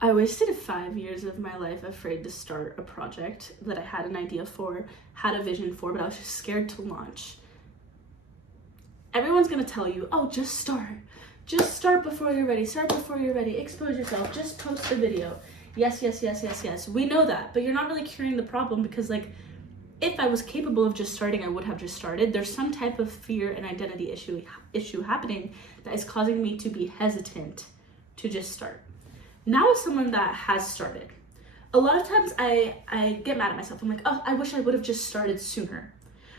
I wasted 5 years of my life afraid to start a project that I had an idea for, had a vision for, but I was just scared to launch. Everyone's gonna tell you, oh, just start. Just start before you're ready. Start before you're ready. Expose yourself. Just post a video. Yes, yes, yes, yes, yes. We know that, but you're not really curing the problem because, like, if I was capable of just starting, I would have just started. There's some type of fear and identity issue happening that is causing me to be hesitant to just start. Now, as someone that has started, a lot of times I get mad at myself. I'm like, oh, I wish I would have just started sooner.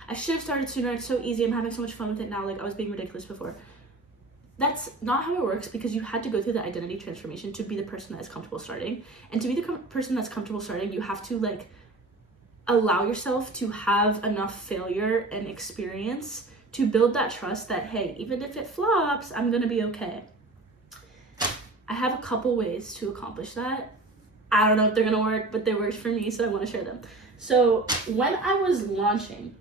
I should have started sooner. It's so easy. I'm having so much fun with it now. Like, I was being ridiculous before. That's not how it works, because you had to go through the identity transformation to be the person that is comfortable starting. And to be the person that's comfortable starting, you have to, like, allow yourself to have enough failure and experience to build that trust that, hey, even if it flops, I'm gonna be okay. I have a couple ways to accomplish that. I don't know if they're gonna work, but they worked for me, so I want to share them. So when I was launching,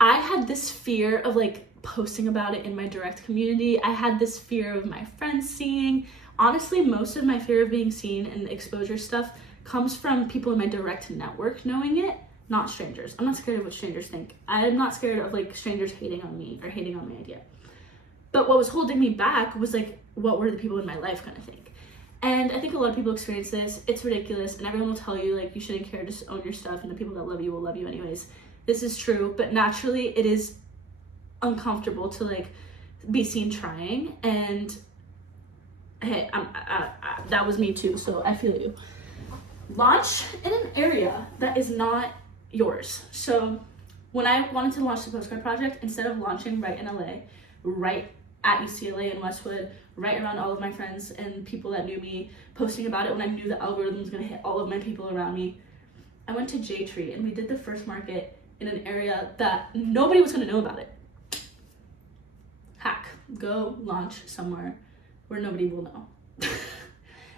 I had this fear of, like, posting about it in my direct community. I had this fear of my friends seeing. Honestly, most of my fear of being seen and the exposure stuff comes from people in my direct network knowing it, not strangers. I'm not scared of what strangers think. I'm not scared of, like, strangers hating on me or hating on my idea. But what was holding me back was, like, what were the people in my life gonna think? And I think a lot of people experience this. It's ridiculous, and everyone will tell you, like, you shouldn't care, just own your stuff, and the people that love you will love you anyways. This is true, but naturally it is uncomfortable to, like, be seen trying, and hey, that was me too, so I feel you. Launch in an area that is not yours. So when I wanted to launch the postcard project, instead of launching right in LA, right at UCLA and Westwood, right around all of my friends and people that knew me, posting about it when I knew the algorithm was gonna hit all of my people around me, I went to J-Tree and we did the first market in an area that nobody was gonna know about it. Hack, go launch somewhere where nobody will know.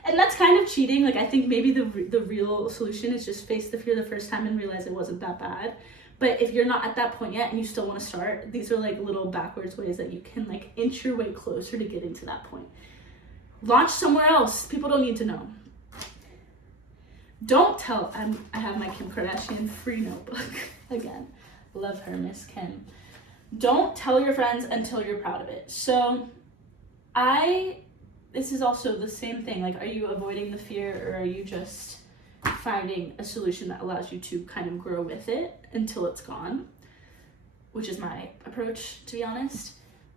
And that's kind of cheating. Like, I think maybe the real solution is just face the fear the first time and realize it wasn't that bad. But if you're not at that point yet and you still want to start, these are, like, little backwards ways that you can, like, inch your way closer to getting to that point. Launch somewhere else. People don't need to know. Don't tell. I have my Kim Kardashian free notebook again. Love her, Miss Kim. Don't tell your friends until you're proud of it. So this is also the same thing. Like, are you avoiding the fear, or are you just finding a solution that allows you to kind of grow with it until it's gone? Which is my approach, to be honest.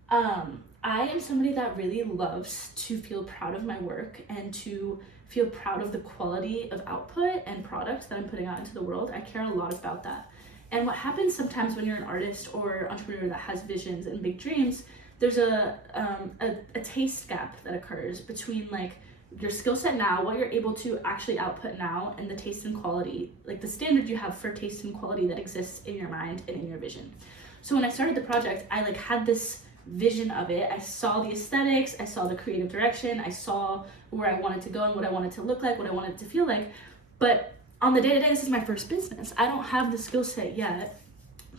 I am somebody that really loves to feel proud of my work and to feel proud of the quality of output and products that I'm putting out into the world. I care a lot about that. And what happens sometimes when you're an artist or entrepreneur that has visions and big dreams, there's a taste gap that occurs between, like, your skill set now, what you're able to actually output now, and the taste and quality, like the standard you have for taste and quality that exists in your mind and in your vision. So when I started the project, I, like, had this vision of it. I saw the aesthetics, I saw the creative direction, I saw where I wanted to go and what I wanted to look like, what I wanted it to feel like. But on the day-to-day, this is my first business. I don't have the skill set yet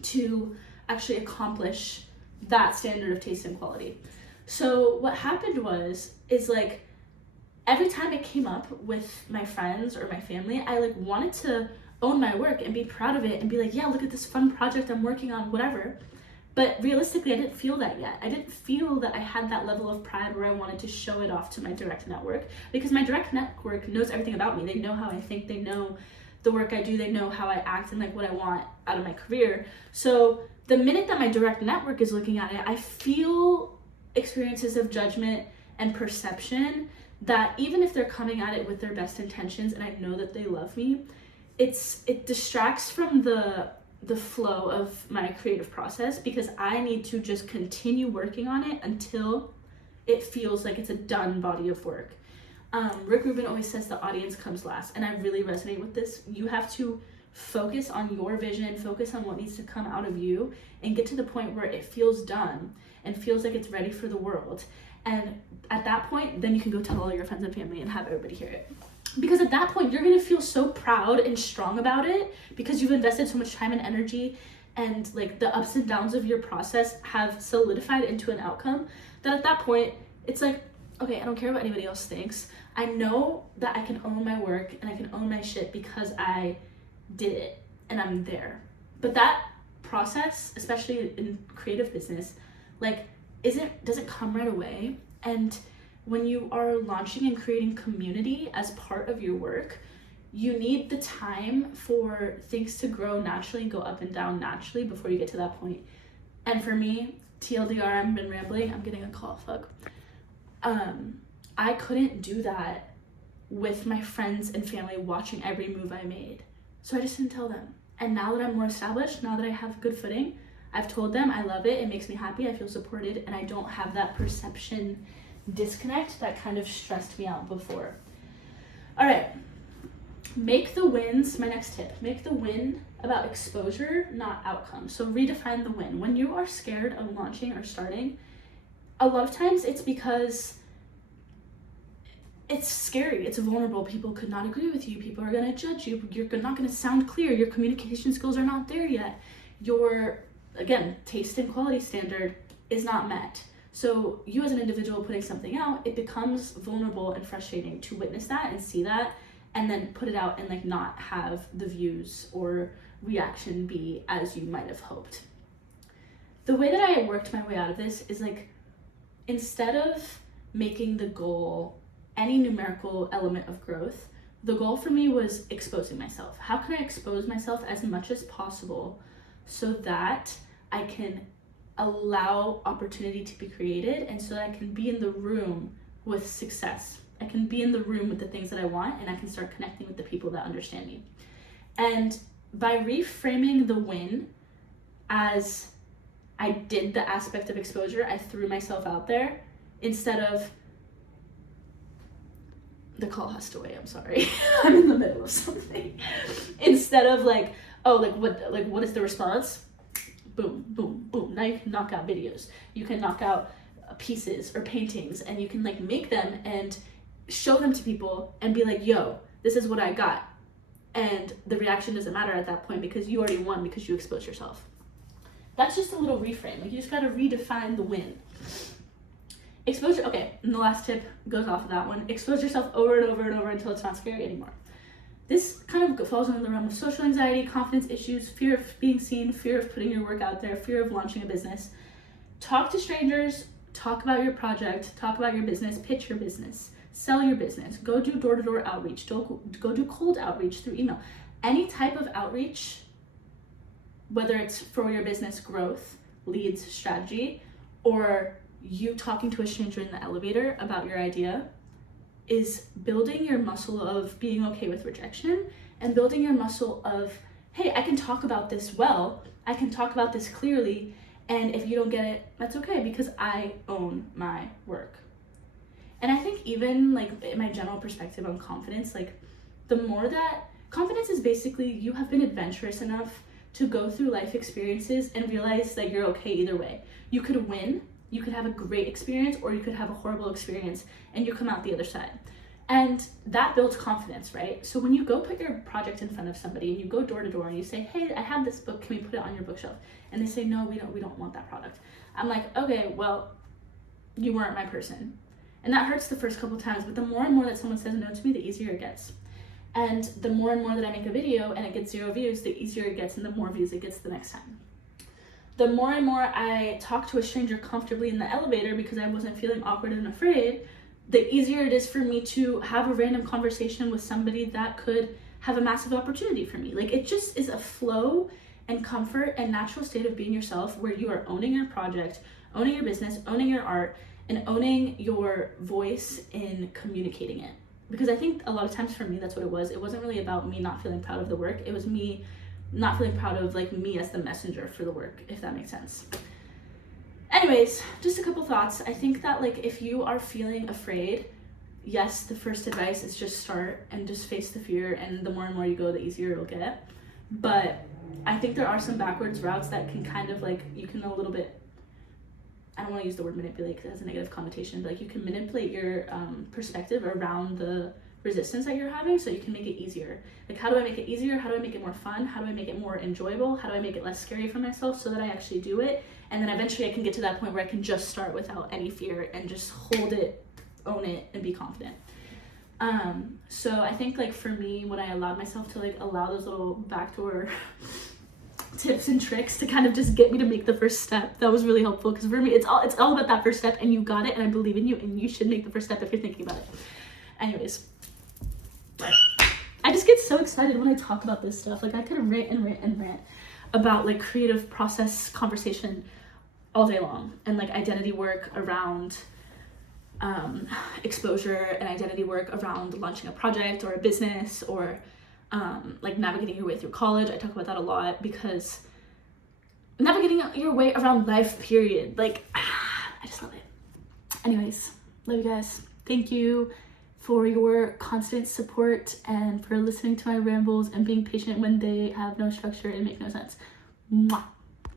to actually accomplish that standard of taste and quality. So what happened is like, every time it came up with my friends or my family, I, like, wanted to own my work and be proud of it and be like, yeah, look at this fun project I'm working on, whatever. But realistically, I didn't feel that yet. I didn't feel that I had that level of pride where I wanted to show it off to my direct network, because my direct network knows everything about me. They know how I think, they know the work I do, they know how I act and, like, what I want out of my career. So the minute that my direct network is looking at it, I feel experiences of judgment and perception that, even if they're coming at it with their best intentions and I know that they love me, it distracts from the flow of my creative process, because I need to just continue working on it until it feels like it's a done body of work. Rick Rubin always says the audience comes last, and I really resonate with this. You have to focus on your vision, focus on what needs to come out of you, and get to the point where it feels done and feels like it's ready for the world. And at that point, then you can go tell all your friends and family and have everybody hear it. Because at that point, you're gonna feel so proud and strong about it, because you've invested so much time and energy, and, like, the ups and downs of your process have solidified into an outcome, that at that point, it's like, okay, I don't care what anybody else thinks. I know that I can own my work and I can own my shit because I did it and I'm there. But that process, especially in creative business, like doesn't come right away. And when you are launching and creating community as part of your work, you need the time for things to grow naturally, go up and down naturally before you get to that point. And for me, TLDR, I've been rambling, I'm getting a call, fuck. I couldn't do that with my friends and family watching every move I made. So I just didn't tell them. And now that I'm more established, now that I have good footing, I've told them I love it, it makes me happy, I feel supported, and I don't have that perception disconnect that kind of stressed me out before. All right, make the wins, my next tip, make the win about exposure, not outcome. So redefine the win. When you are scared of launching or starting, a lot of times it's because it's scary, it's vulnerable, people could not agree with you, people are gonna judge you, you're not gonna sound clear, your communication skills are not there yet, your, again, taste and quality standard is not met. So you as an individual putting something out, it becomes vulnerable and frustrating to witness that and see that and then put it out and like not have the views or reaction be as you might have hoped. The way that I worked my way out of this is like, instead of making the goal any numerical element of growth, the goal for me was exposing myself. How can I expose myself as much as possible so that I can allow opportunity to be created and so that I can be in the room with success. I can be in the room with the things that I want and I can start connecting with the people that understand me. And by reframing the win as I did the aspect of exposure, I threw myself out there instead of, the call has to wait, I'm sorry. I'm in the middle of something. Instead of like, oh, what is the response? Boom, boom, boom. Now you can knock out videos. You can knock out pieces or paintings and you can like make them and show them to people and be like, yo, this is what I got. And the reaction doesn't matter at that point because you already won because you exposed yourself. That's just a little reframe. Like you just gotta redefine the win. Exposure, okay, and the last tip goes off of that one. Expose yourself over and over and over until it's not scary anymore. This kind of falls into the realm of social anxiety, confidence issues, fear of being seen, fear of putting your work out there, fear of launching a business. Talk to strangers, talk about your project, talk about your business, pitch your business, sell your business, go do door-to-door outreach, go do cold outreach through email. Any type of outreach, whether it's for your business growth, leads, strategy, or you talking to a stranger in the elevator about your idea, is building your muscle of being okay with rejection and building your muscle of, hey, I can talk about this well, I can talk about this clearly, and if you don't get it, that's okay because I own my work. And I think even like in my general perspective on confidence, like the more that confidence is basically you have been adventurous enough to go through life experiences and realize that you're okay either way. You could win, you could have a great experience, or you could have a horrible experience and you come out the other side. And that builds confidence, right? So when you go put your project in front of somebody and you go door to door and you say, hey, I have this book, can we put it on your bookshelf? And they say, no, we don't want that product. I'm like, okay, well, you weren't my person. And that hurts the first couple times, but the more and more that someone says no to me, the easier it gets. And the more and more that I make a video and it gets 0 views, the easier it gets and the more views it gets the next time. The more and more I talk to a stranger comfortably in the elevator because I wasn't feeling awkward and afraid, the easier it is for me to have a random conversation with somebody that could have a massive opportunity for me. Like it just is a flow and comfort and natural state of being yourself where you are owning your project, owning your business, owning your art, and owning your voice in communicating it. Because I think a lot of times for me, that's what it was. It wasn't really about me not feeling proud of the work. It was me not feeling proud of like me as the messenger for the work, if that makes sense. Anyways, just a couple thoughts. I think that like if you are feeling afraid, yes, the first advice is just start and just face the fear, and the more and more you go, the easier it'll get. But I think there are some backwards routes that can kind of like, you can a little bit, I don't want to use the word manipulate because it has a negative connotation, but like you can manipulate your perspective around the resistance that you're having so you can make it easier. Like how do I make it easier? How do I make it more fun? How do I make it more enjoyable? How do I make it less scary for myself so that I actually do it? And then eventually I can get to that point where I can just start without any fear and just hold it own it and be confident. So I think like for me, when I allowed myself to like allow those little backdoor tips and tricks to kind of just get me to make the first step, that was really helpful, because for me it's all about that first step, and you got it, and I believe in you, and you should make the first step if you're thinking about it. Anyways, I just get so excited when I talk about this stuff. Like I could rant and rant and rant about like creative process conversation all day long, and like identity work around exposure, and identity work around launching a project or a business, or like navigating your way through college. I talk about that a lot, because navigating your way around life, period. Like, I just love it. Anyways, love you guys. Thank you for your constant support and for listening to my rambles and being patient when they have no structure and make no sense. Mwah.